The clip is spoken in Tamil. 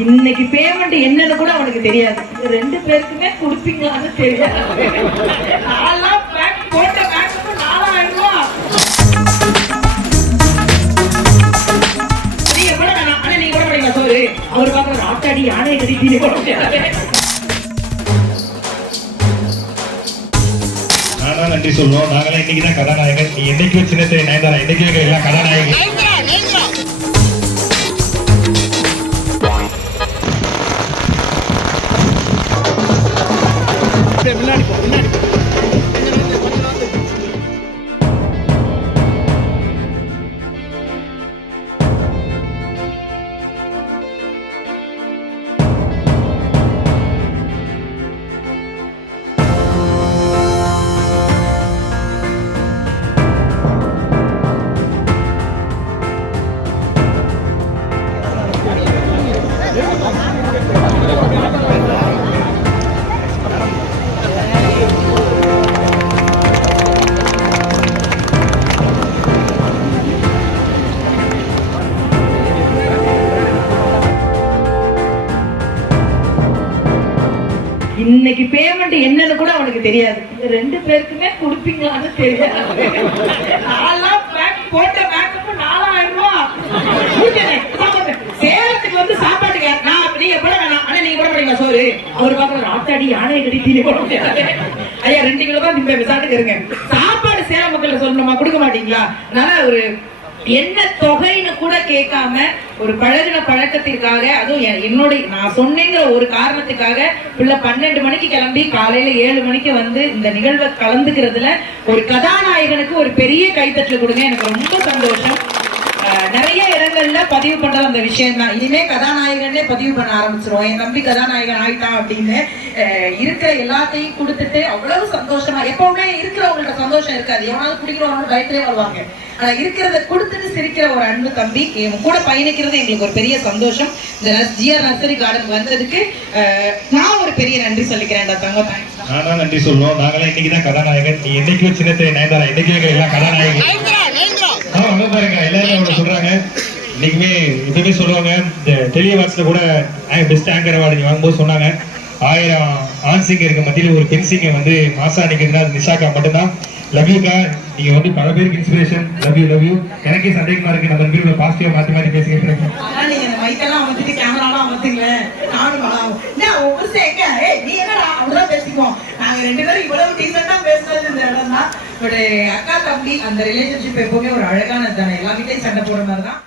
இன்னைக்கு பேமெண்ட் என்னன்னு கூட அவனுக்கு தெரியாது. ரெண்டு பேருக்குமே கொடுப்பீங்களான்னு தெரியாது. போட்ட பேங்க் 4000 ரூபாய். நீ கூட ஆனா நீங்க கூட படிங்க சோறு. அவர் பாக்குற ஆட்டாடி யானை கட்டிட்டீங்க போட. நானா நன்றி சொல்லுவோம். நாங்களாம் இன்னைக்கு தான் கதாநாயகன். நீ என்னைக்கு சின்ன திரை நயன்தாரா, இன்னைக்கு எல்லாம் கதாநாயகன். முன்னாடி போ, முன்னாடி போ. இன்னைக்கு பேமெண்ட் என்னன்னு கூட அவனுக்கு தெரியாது. ரெண்டு பேருக்குமே கொடுப்பீங்களான்னு தெரியாது. போட்ட பேங்க் 4000 ரூபாய். சேலத்துக்கு வந்து சாப்பாட்டுக்கு நீங்க கூட வேணாம். ஆனா நீங்க கூட படிங்க சோறு. அவர் பாக்குற ஆட்டாடி யானை கட்டிட்டீங்க போட. ஐயா 2 கிலோ தான் திம்ப விசாட்டுக்கு இருங்க. சாப்பாடு சேலம் மக்கள் சொல்லணுமா, கொடுக்க மாட்டீங்களா? அதனால ஒரு என்ன தொகைன்னு கூட கேட்காம ஒரு பழகின பழக்கத்திற்காக, அதுவும் என்னோட நான் சொன்னேங்கிற ஒரு காரணத்துக்காக பிள்ளை 12 மணிக்கு கிளம்பி காலையில 7 மணிக்கு வந்து இந்த நிகழ்வை கலந்துக்கிறதுல ஒரு கதாநாயகனுக்கு ஒரு பெரிய கைத்தட்டல் கொடுங்க. எனக்கு ரொம்ப சந்தோஷம். நிறைய இடங்கள்ல பதிவு பண்றது அந்த விஷயம் தான். இனிமே கதாநாயகனே பதிவு பண்ண ஆரம்பிச்சிருவோம். என் தம்பி கதாநாயகன் ஆயிட்டான் அப்படின்னு இருக்கிற எல்லாத்தையும் கொடுத்துட்டு அவ்வளவு சந்தோஷமா. எப்பவுமே இருக்கிறவங்கள்ட்ட சந்தோஷம் இருக்காது, எவனாவது குடிக்கிறவங்க பயத்திலே வருவாங்க. ஆனா இருக்கிறத கொடுத்துட்டு சிரிக்கிற ஒரு அன்பு தம்பி என் கூட பயணிக்கிறது எங்களுக்கு ஒரு பெரிய சந்தோஷம். இந்த ஜிஆர் நர்சரி கார்டன் வந்ததுக்கு நான் ஒரு பெரிய நன்றி சொல்லிக்கிறேன் தங்க. நானா நன்றி சொல்லுவோம். நாங்களாம் இன்னைக்கு தான் கதாநாயகன். நீ என்னைக்கு சின்ன திரை நயன்தாரா, இன்னைக்கு எல்லாம் கதாநாயகன். பாருங்க எல்லாரும் சொல்றாங்க. இன்னைக்குமே எப்பவுமே சொல்லுவாங்க, இந்த டெலிவாட்ஸ்ல கூட பெஸ்ட் ஆங்கர் அவார்டு நீங்க வாங்கும்போது சொன்னாங்க, 1000 ஆண் சிங்கருக்கு மத்தியில ஒரு பெண் சிங்கர் வந்து மாசா நிக்கிறதுனா நிஷாக்கா மட்டும்தான். லவ் யூக்கா, நீங்க வந்து பல பேருக்கு inspiration. Love you love you. எனக்கே சந்தேகமா இருக்கு, நம்ம பேரோட பாசிட்டிவா மாத்தி மாத்தி பேசிக்கிட்டு இருக்கோம். நீங்க இந்த மைக்கெல்லாம் வந்துட்டு கேமராலாம் வந்துங்க. நானும் ஒவ்வொரு சேக்க நீ என்னடா அப்படிதான் பேசிக்குவோம். நாங்க 2 பேரும் இவ்வளவு டீசெண்டா பேசுறது இந்த இடம் தான். பட் அக்கா தம்பி அந்த ரிலேஷன்ஷிப் எப்பவுமே ஒரு அழகானது தானே. எல்லா வீட்டையும் சண்டை போடுற மாதிரி தான்.